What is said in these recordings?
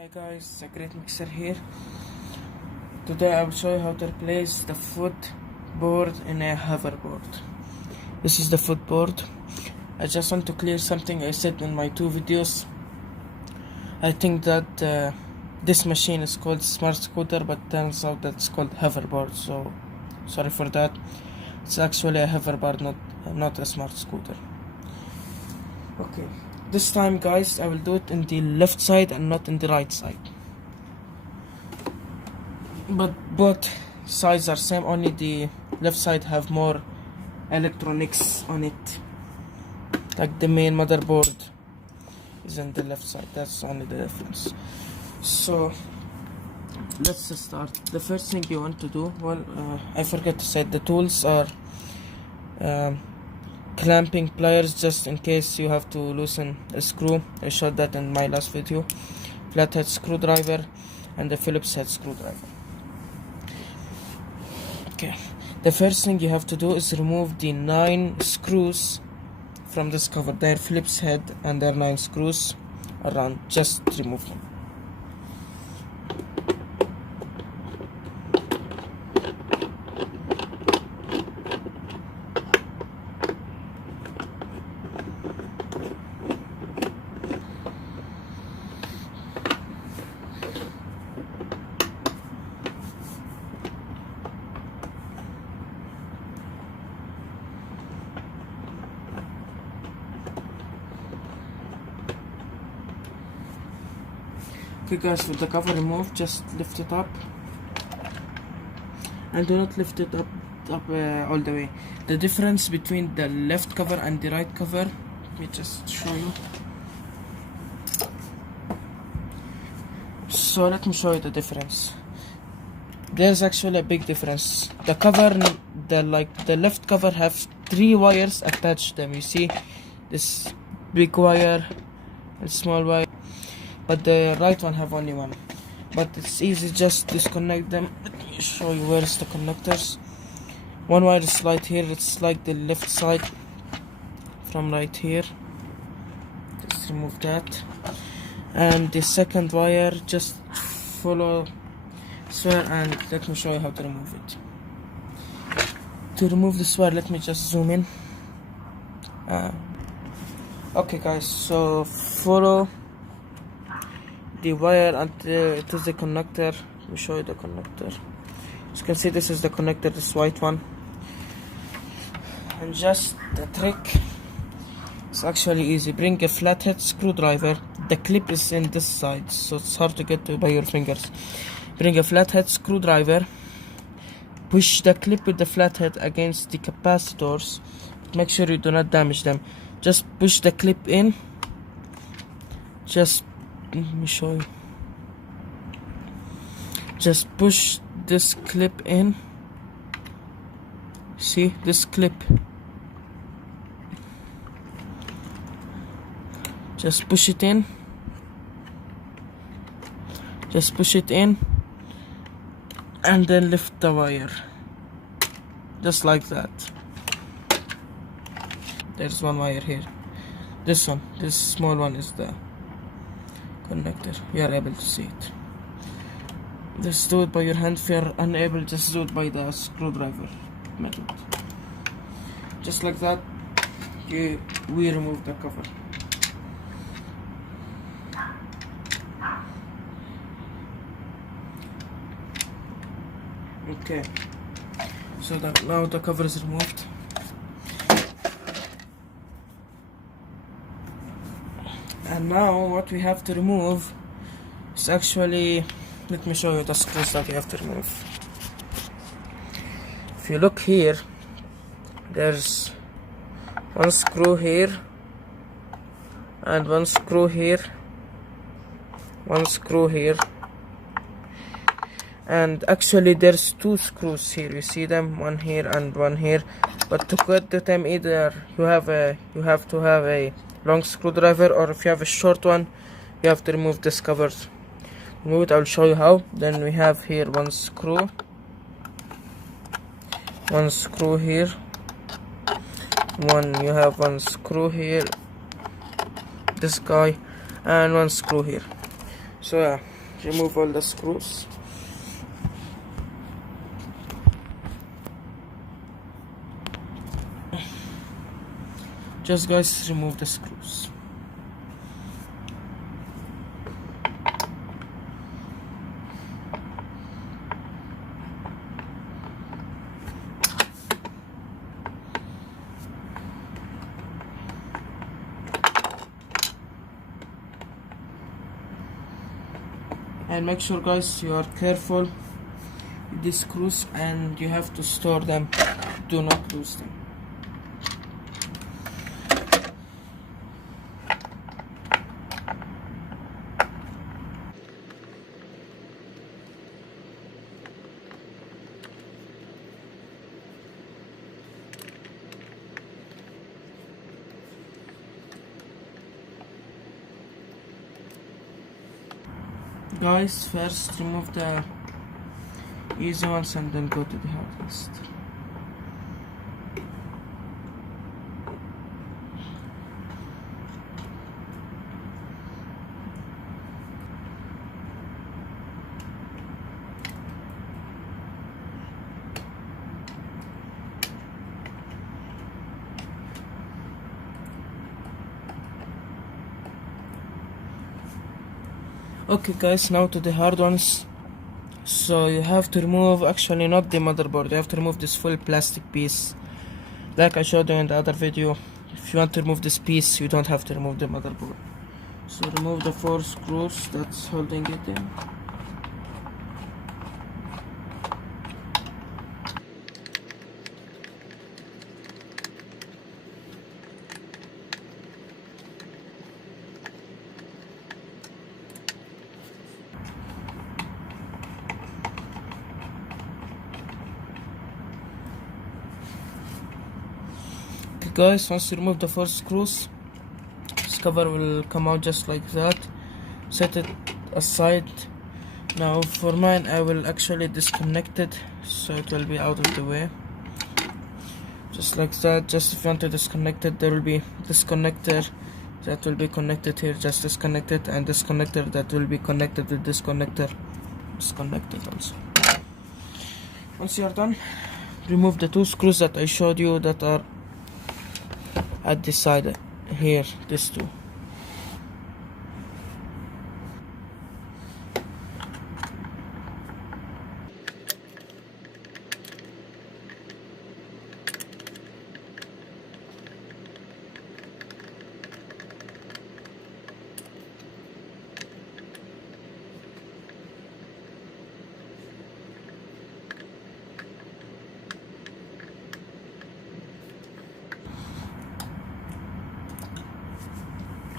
Hey guys, a great mixer here. Today I will show you how to replace the footboard in a hoverboard. This is the footboard. I just want to clear something I said in my two videos. I think that this machine is called smart scooter, but turns out that it's called hoverboard, so sorry for that. It's actually a hoverboard, not a smart scooter. Okay, this time guys I will do it in the left side and not in the right side, but both sides are same, only the left side have more electronics on it, like the main motherboard is on the left side. That's only the difference. So let's start. The first thing you want to do, I forgot to say, the tools are clamping pliers, just in case you have to loosen a screw. I showed that in my last video. Flathead screwdriver and the Phillips head screwdriver. Okay, the first thing you have to do is remove the 9 screws from this cover. They're Phillips head and there are 9 screws around. Just remove them. Okay guys, with the cover removed, just lift it up, and do not lift it up all the way. The difference between the left cover and the right cover, let me just show you. So let me show you the difference. There's actually a big difference. The cover, the left cover have 3 wires attached to them. You see this big wire and small wire, but the right one have only one. But it's easy, just disconnect them. Let me show you where's the connectors. One wire is right here, it's like the left side from right here. Just remove that. And the second wire, just follow wire, and let me show you how to remove it. To remove this wire, let me just zoom in. Okay guys, so follow the wire until it is the connector. Let me show you the connector. As you can see, this is the connector, this white one. And just the trick is actually easy. Bring a flathead screwdriver. The clip is in this side, so it's hard to get to by your fingers. Bring a flathead screwdriver. Push the clip with the flathead against the capacitors. Make sure you do not damage them. Just push the clip in. Let me show you. Just push this clip in. See this clip? Just push it in. Just push it in, and then lift the wire. Just like that. There's one wire here. This one, this small one, is the connector. You are able to see it. Just do it by your hand. If you are unable, just do it by the screwdriver method. Just like that, we remove the cover. Okay, so now the cover is removed. And now what we have to remove is actually, let me show you the screws that you have to remove. If you look here, there's one screw here and one screw here, one screw here, and actually there's 2 screws here. You see them, one here and one here. But to get them, either you have to have a long screwdriver, or if you have a short one, you have to remove this cover. Remove it. I'll show you how. Then we have here one screw here, you have one screw here, this guy, and one screw here. So yeah. remove all the screws. Just guys, remove the screws. And make sure guys you are careful with these screws, and you have to store them, do not lose them. Guys, first remove the easy ones and then go to the hardest. Okay guys, now to the hard ones. So you have to remove, actually not the motherboard, you have to remove this full plastic piece like I showed you in the other video. If you want to remove this piece, you don't have to remove the motherboard. So remove the 4 screws that's holding it in. Guys, once you remove the 4 screws, this cover will come out just like that. Set it aside. Now for mine, I will actually disconnect it so it will be out of the way, just like that. Just if you want to disconnect it, there will be this connector that will be connected here, just disconnect it, and this connector that will be connected with this connector, disconnect it also. Once you are done, remove the 2 screws that I showed you that are at the side here, these 2.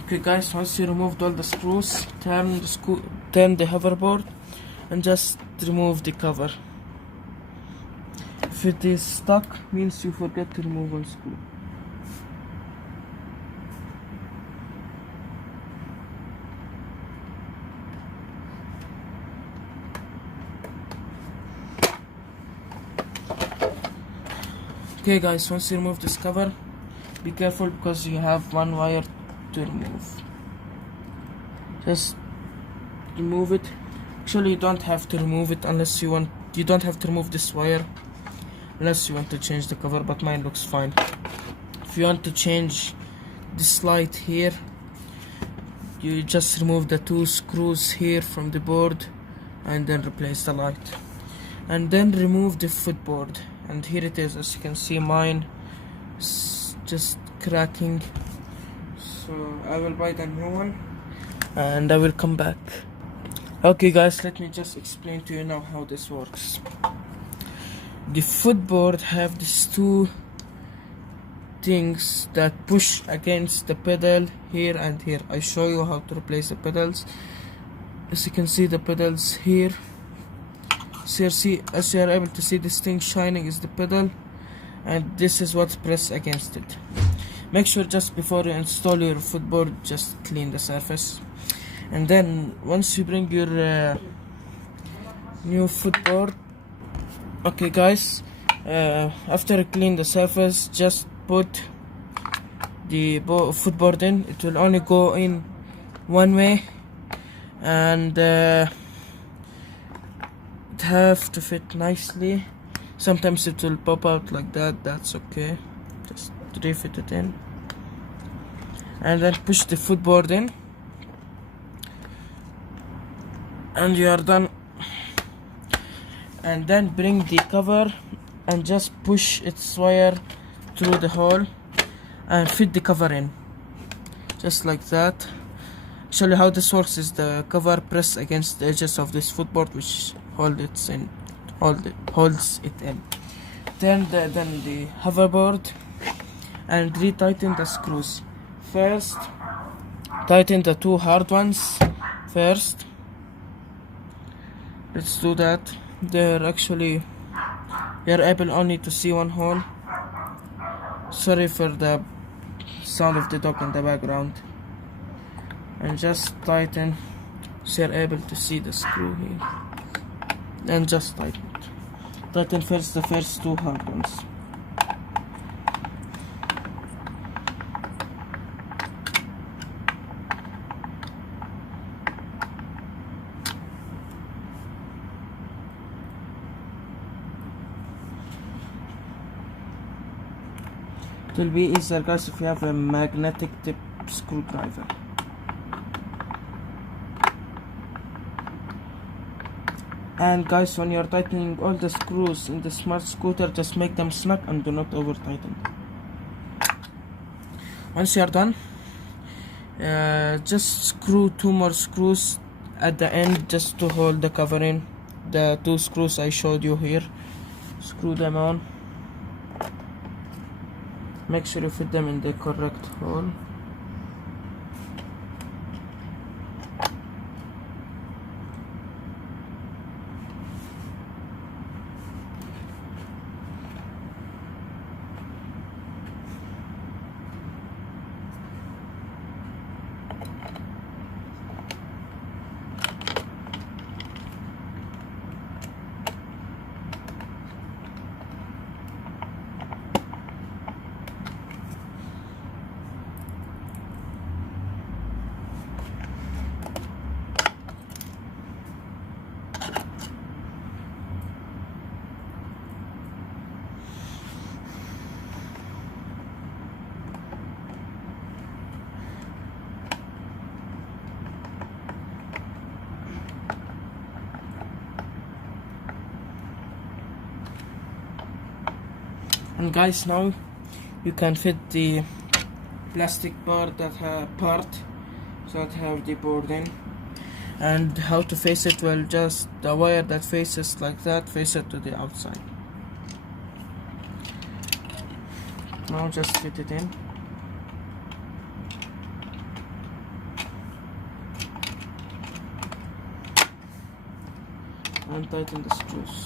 Okay guys, once you removed all the screws, turn the hoverboard and just remove the cover. If it is stuck, means you forget to remove one screw. Okay guys, once you remove this cover, be careful because you have 1 wire to remove. Just remove it. Actually, you don't have to remove it unless you want. You don't have to remove this wire unless you want to change the cover, but mine looks fine. If you want to change this light here, you just remove the 2 screws here from the board and then replace the light, and then remove the footboard. And here it is. As you can see, mine is just cracking. So I will buy the new one and I will come back. Okay guys, let me just explain to you now how this works. The footboard have these 2 things that push against the pedal here and here. I show you how to replace the pedals. As you can see, the pedals here. So as you are able to see, this thing shining is the pedal, and this is what's pressed against it. Make sure just before you install your footboard, just clean the surface, and then once you bring your new footboard, okay guys, after you clean the surface, just put the footboard in. It will only go in one way, and it have to fit nicely. Sometimes it will pop out like that, that's okay. Just refit it in. And then push the footboard in. And you are done. And then bring the cover and just push its wire through the hole and fit the cover in. Just like that. Actually how this works is the cover press against the edges of this footboard, which holds it in. Then the hoverboard and retighten the screws. First, tighten the two hard ones first. Let's do that. You're able only to see one hole. Sorry for the sound of the dog in the background. And just tighten so you're able to see the screw here. And just tighten it. Tighten first the first two hard ones. It will be easier, guys, if you have a magnetic tip screwdriver. And guys, when you're tightening all the screws in the smart scooter, just make them snug and do not over tighten. Once you're done, just screw two more screws at the end just to hold the cover in. The two screws I showed you here, screw them on. Make sure you fit them in the correct hole. And guys, now you can fit the plastic part that have the board in. And how to face it? Well, just the wire that faces like that, face it to the outside. Now just fit it in. And tighten the screws.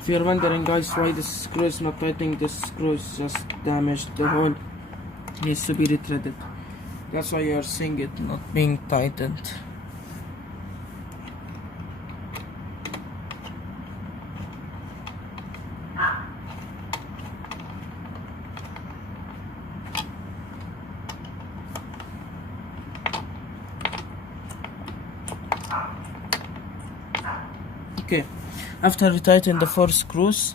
If you're wondering, guys, why this screw is not tightening, this screw is just damaged. The hole needs to be retreaded. That's why you're seeing it not being tightened. Okay, after you tighten the 4 screws,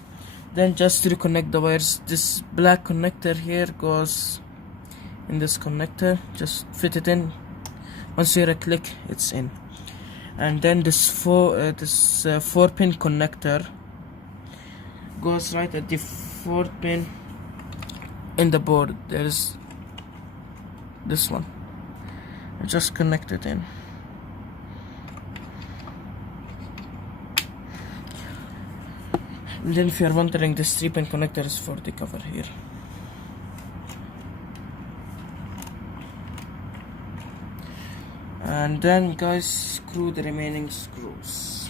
then just reconnect the wires. This black connector here goes in this connector. Just fit it in. Once you hear a click, it's in. And then this 4-pin connector goes right at the 4th pin in the board. There's this one. Just connect it in. And then if you're wondering, this 3-pin connector is for the cover here. And then, guys, screw the remaining screws.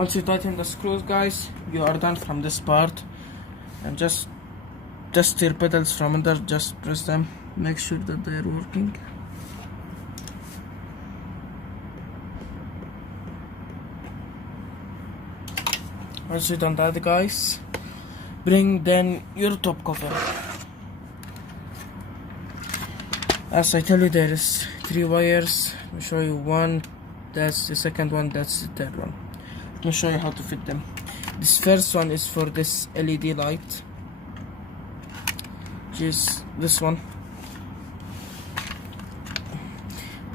Once you tighten the screws, guys, you are done from this part. And just your pedals from under, just press them, make sure that they are working. Once you done that, guys, bring then your top cover. As I tell you, there is 3 wires. Let me show you one, that's the second one, that's the third one. Let me show you how to fit them. This first one is for this LED light, which is this one.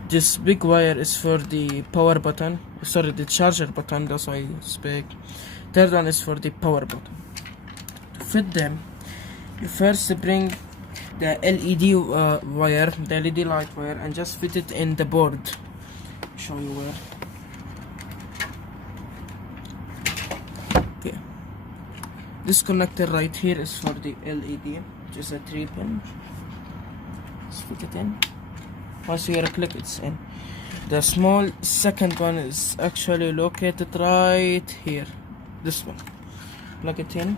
This big wire is for the power button, sorry, the charger button, that's why it's big. Third one is for the power button. To fit them, you first bring the LED wire, the LED light wire, and just fit it in the board. Show you where. Okay, this connector right here is for the LED, which is a 3-pin. Let's fit it in. Once you click, it's in. The small second one is actually located right here. This one, plug it in.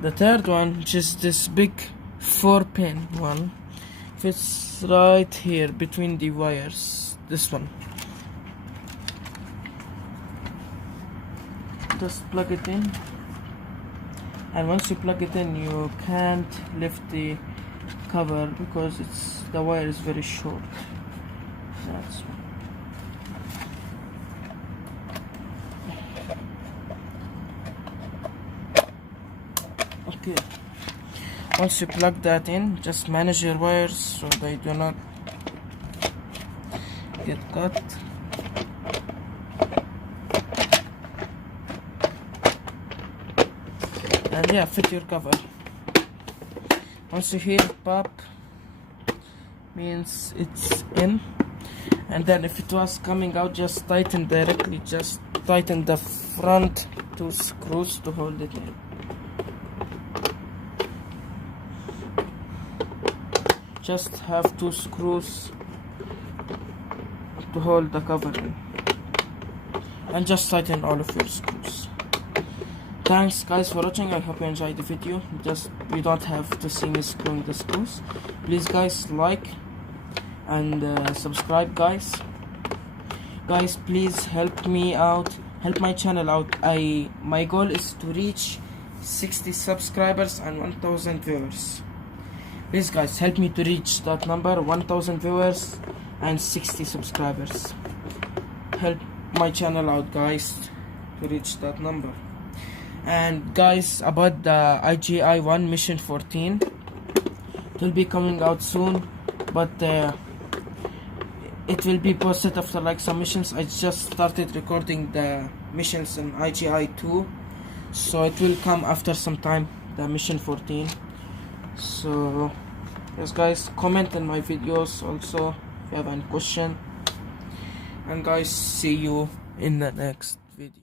The third one, which is this big 4-pin one, fits right here between the wires. This one. Just plug it in. And once you plug it in, you can't lift the cover because the wire is very short. That's one. Okay, once you plug that in, just manage your wires so they do not get cut. And yeah, fit your cover. Once you hear it pop, means it's in. And then if it was coming out, just tighten directly, just tighten the front 2 screws to hold it in. Just have 2 screws to hold the cover in, and just tighten all of your screws. Thanks guys for watching. I hope you enjoyed the video. You don't have to see me screwing the screws. Please guys, like and subscribe, guys. Please help me out, help my channel out. My goal is to reach 60 subscribers and 1000 viewers. Please guys, help me to reach that number, 1000 viewers and 60 subscribers. Help my channel out, guys, to reach that number. And guys, about the IGI-1 Mission 14, it will be coming out soon, but it will be posted after like some missions. I just started recording the missions in IGI-2, so it will come after some time, the Mission 14. So yes guys, comment on my videos also if you have any question, and guys, see you in the next video.